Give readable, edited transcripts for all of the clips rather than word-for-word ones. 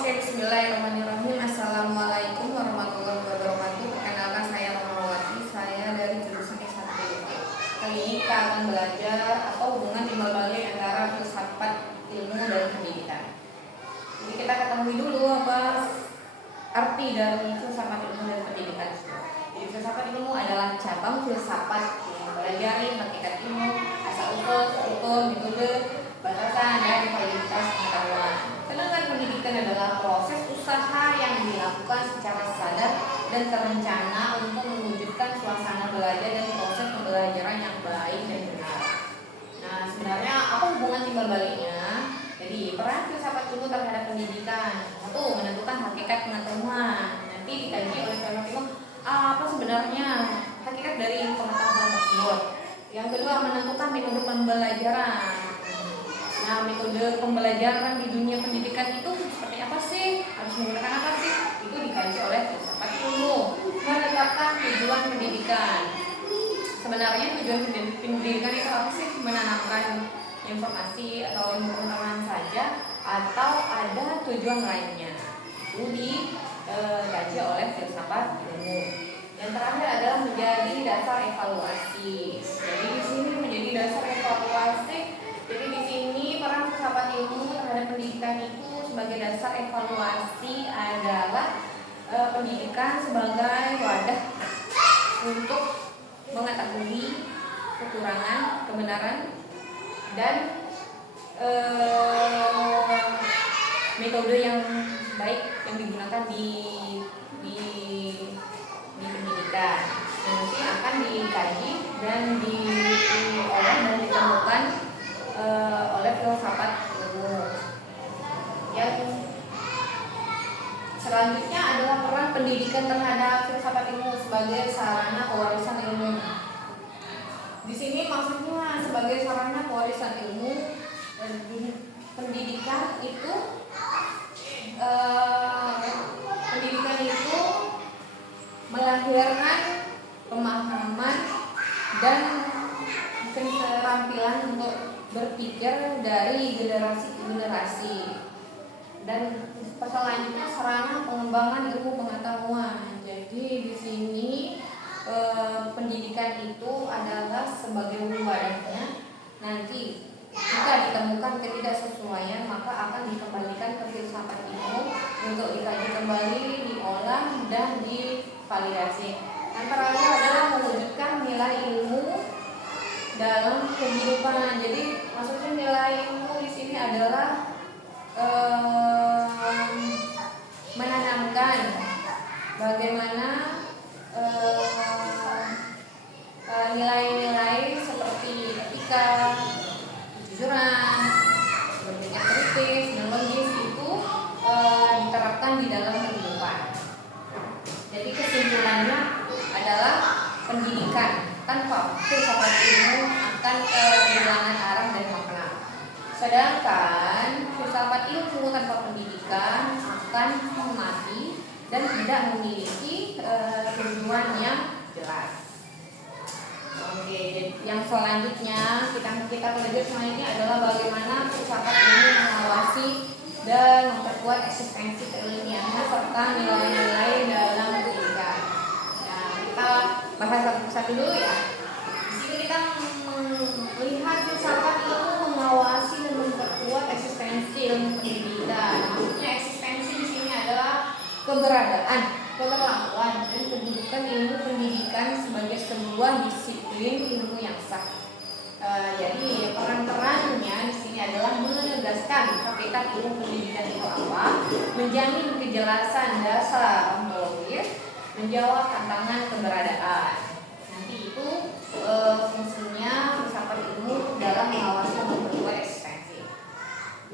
Oke, bismillahirrahmanirrahim. Assalamualaikum warahmatullahi wabarakatuh. Perkenalkan, saya Rahmawati. Saya dari jurusan S1. Kali ini kita akan belajar apa hubungan timbal balik antara filsafat ilmu dan pendidikan. Jadi kita ketahui dulu apa arti dari filsafat ilmu dan pendidikan. Jadi filsafat ilmu adalah cabang filsafat yang mempelajari hakikat ilmu, asal-usul, struktur, metode, batasan, dan validitas pengetahuan. Sedangkan pendidikan adalah proses usaha yang dilakukan secara sadar dan terencana untuk mewujudkan suasana belajar dan proses pembelajaran yang baik dan benar. Nah, sebenarnya apa hubungan timbal baliknya? Jadi, peran filsafat ilmu terhadap pendidikan. Satu, menentukan hakikat pengetahuan. Nanti dikaji oleh filsafat ilmu apa sebenarnya hakikat dari pengetahuan tersebut. Yang kedua, menentukan metode pembelajaran. Nah, metode pembelajaran di dunia pendidikan itu seperti apa sih? Harus menggunakan apa sih? Itu dikaji oleh filsafat ilmu. Menetapkan tujuan pendidikan. Sebenarnya tujuan pendidikan itu apa sih? Menanamkan informasi atau ilmu pengetahuan saja, atau ada tujuan lainnya? Itu dikaji oleh filsafat ilmu. Yang terakhir adalah menjadi dasar evaluasi. Jadi di sini menjadi dasar evaluasi. Jadi di sini peran filsafat ilmu terhadap pendidikan itu sebagai dasar evaluasi adalah pendidikan sebagai wadah untuk mengetahui kekurangan, kebenaran, dan metode yang baik yang digunakan di pendidikan. Nanti akan dikaji dan diolah dan ditemukan oleh filsafat ilmu. Yang selanjutnya adalah peran pendidikan terhadap filsafat ilmu sebagai sarana pewarisan ilmu. Di sini maksudnya sebagai sarana pewarisan ilmu, pendidikan itu melahirkan pemahaman dan keterampilan untuk berpikir dari generasi ke generasi. Dan selanjutnya sarana pengembangan ilmu pengetahuan. Jadi di sini pendidikan itu adalah sebagai wadahnya. Nanti jika ditemukan ketidaksesuaian, maka akan dikembalikan ke filsafat ilmu untuk dikaji kembali, diolah, dan divalidasi. Yang terakhir adalah mewujudkan nilai ilmu dalam kehidupan. Jadi maksudnya nilai ilmu di sini adalah menanamkan bagaimana nilai-nilai seperti etika, kejujuran, berpikir kritis, dan logis itu diterapkan di dalam kehidupan. Jadi kesimpulannya adalah pendidikan tanpa filsafat ilmu akan kehilangan arah dan makna. Sedangkan filsafat ilmu tanpa pendidikan akan mati dan tidak memiliki tujuan yang jelas. Oke, jadi yang selanjutnya kita belajar selanjutnya adalah bagaimana filsafat ilmu mengawasi dan memperkuat eksistensi keilmiahan serta nilai-nilai dalam pendidikan. Nah, kita bahas satu-satu dulu ya. Di sini kita melihat filsafat ilmu mengawasi dan memperkuat eksistensi ilmu pendidikan. Maksudnya eksistensi di sini adalah keberadaan, keberlakuan, dan kedudukan ilmu pendidikan sebagai sebuah disiplin ilmu yang sah. Jadi peran-perannya di sini adalah menegaskan hakikat ilmu pendidikan itu apa, menjamin kejelasan dasar ontologis, menjawab tantangan keberadaan. Nanti itu fungsinya filsafat ilmu dalam mengawasi dan memperkuat eksistensi.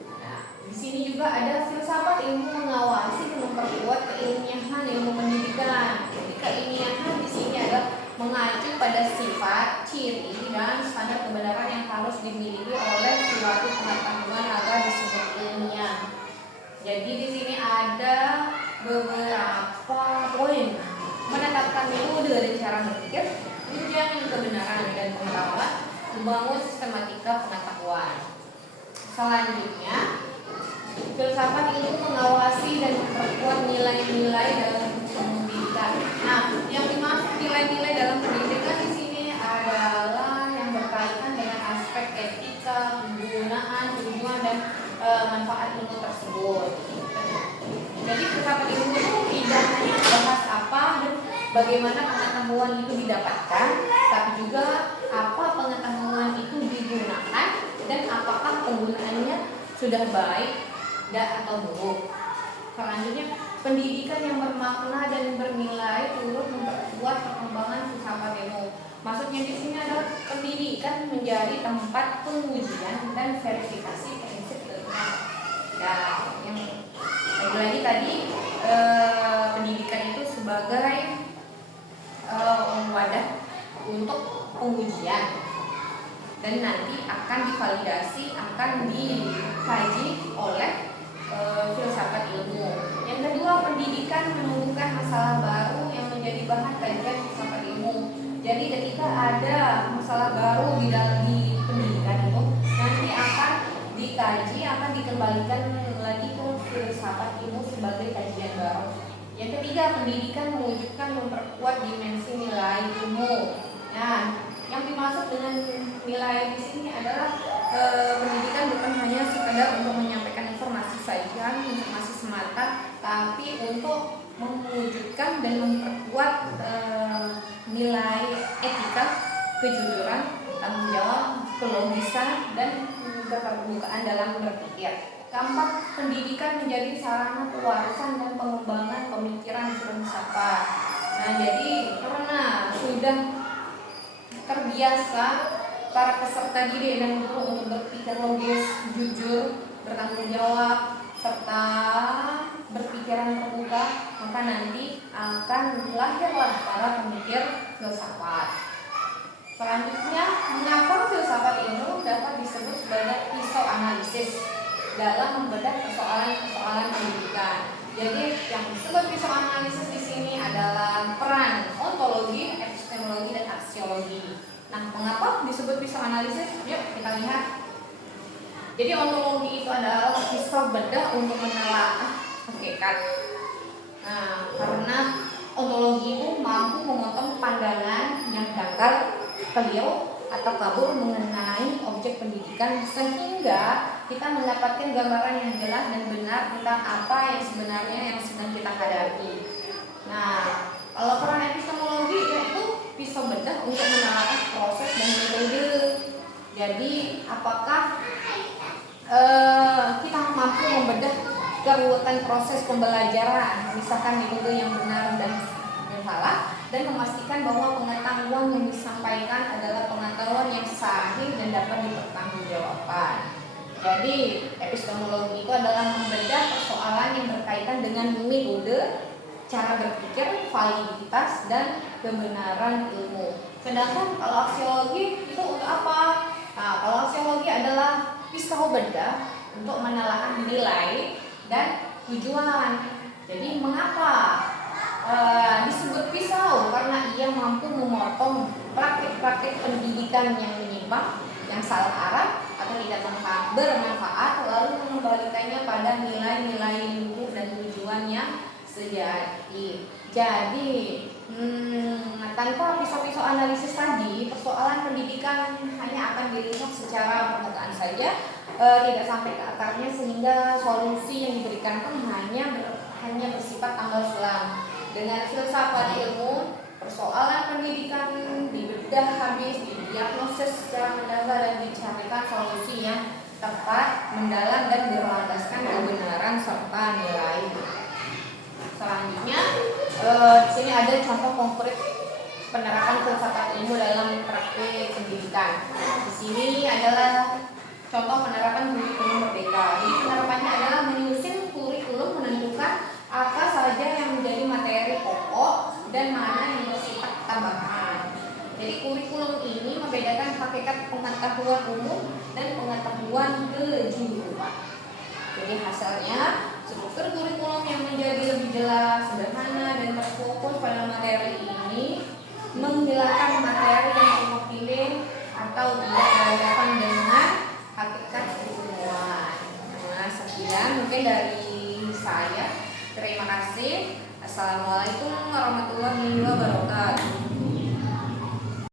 Nah, di sini juga ada filsafat ilmu mengawasi dan memperkuat keilmiahan ilmu pendidikan. Jadi keilmiahan di sini adalah mengacu pada sifat, ciri, dan standar kebenaran yang harus dimiliki oleh suatu pengetahuan agar disebut ilmiah. Jadi di sini ada beberapa poin. Menetapkan metode dan cara berpikir, menjamin kebenaran dan pengetahuan, membangun sistematika pengetahuan. Selanjutnya Filsafat ilmu mengawasi dan memperkuat nilai-nilai dalam pendidikan. Nah, yang dimaksud nilai-nilai dalam pendidikan di sini adalah yang berkaitan dengan aspek etika, penggunaan, tujuan dan manfaat ilmu tersebut. Jadi filsafat ilmu itu tidak hanya membahas apa dan bagaimana pengetahuan itu didapatkan, tapi juga apa pengetahuan itu digunakan dan apakah penggunaannya sudah baik atau buruk. Selanjutnya, pendidikan yang bermakna dan bernilai turut memperkuat perkembangan filsafat ilmu. Maksudnya di sini adalah pendidikan menjadi tempat pengujian dan verifikasi prinsip ilmiah. Nah, yang lagi-lagi tadi pendidikan itu sebagai wadah untuk pengujian dan nanti akan divalidasi, akan dikaji oleh filsafat ilmu. Yang kedua, pendidikan menumbuhkan masalah baru yang menjadi bahan kajian filsafat ilmu. Jadi ketika ada masalah baru di dalam pendidikan itu nanti akan dikaji, akan dikembalikan lagi ke filsafat ilmu sebagai kajian baru. Yang ketiga, pendidikan mewujudkan memperkuat dimensi nilai ilmu. Nah, yang dimaksud dengan nilai di sini adalah pendidikan bukan hanya sekedar untuk menyampaikan informasi saja, informasi semata, tapi untuk mewujudkan dan memperkuat nilai etika, kejujuran, tanggung jawab, kelogisan, dan keterbukaan dalam berpikir. Keempat, pendidikan menjadi sarana pewarisan dan pengembangan pemikiran filsafat. Nah, jadi karena sudah terbiasa para peserta didik dan guru untuk berpikir logis, jujur, bertanggung jawab, serta berpikiran terbuka, maka nanti akan lahirlah para pemikir filsafat. Selanjutnya, mengapa filsafat ilmu dapat disebut sebagai pisau analisis dalam membedah persoalan-persoalan pendidikan. Jadi yang disebut pisau analisis di sini adalah peran ontologi, epistemologi, dan aksiologi. Nah, mengapa disebut pisau analisis? Yuk kita lihat. Jadi ontologi itu adalah pisau bedah untuk menelaah hakikat. Nah, karena ontologi itu mampu memotong pandangan yang dangkal, keliru, atau kabur mengenai objek pendidikan sehingga kita mendapatkan gambaran yang jelas dan benar tentang apa yang sebenarnya yang sedang kita hadapi. Nah, kalau peran epistemologi yaitu pisau bedah untuk menelaah proses dan metode. Jadi, apakah kita mampu membedah keruwetan proses pembelajaran, misalkan metode yang benar dan salah, dan memastikan bahwa pengetahuan yang disampaikan adalah pengetahuan yang sahih dan dapat dipertanggungjawabkan. Jadi, epistemologi itu adalah membedah persoalan yang berkaitan dengan metode, cara berpikir, validitas, dan kebenaran ilmu. Sedangkan kalau aksiologi itu untuk apa? Nah, kalau aksiologi adalah pisau bedah untuk menelaah nilai dan tujuan. Jadi, mengapa disebut pisau? Karena ia mampu memotong praktik-praktik pendidikan yang menyimpang, yang salah arah atau tidak bermanfaat, lalu mengembalikannya pada nilai-nilai luhur dan tujuan yang sejati. Jadi tanpa pisau-pisau analisis tadi, persoalan pendidikan hanya akan dilihat secara permukaan saja, tidak sampai ke akarnya, sehingga solusi yang diberikan pun hanya bersifat tambal sulam. Dengan filsafat ilmu, persoalan pendidikan dibedah habis, didiagnosis secara mendalam dan dicarikan solusi yang tepat, mendalam, dan berlandaskan kebenaran serta nilai. Selanjutnya, di sini ada contoh konkret penerapan filsafat ilmu dalam praktik pendidikan. Di sini adalah contoh penerapan kurikulum merdeka. Jadi penerapannya adalah menyusun kurikulum, menentukan apa saja yang menjadi materi pokok dan mana yang bersifat tambahan. Jadi kurikulum ini membedakan hakikat pengetahuan umum dan pengetahuan kejuruan. Jadi hasilnya struktur kurikulum yang menjadi lebih jelas, sederhana, dan berfokus pada materi ini menghilangkan materi yang pilih atau tidak relevan dengan hakikat keilmuan. Nah, Sekian mungkin dari saya. Terima kasih. Assalamualaikum warahmatullahi wabarakatuh.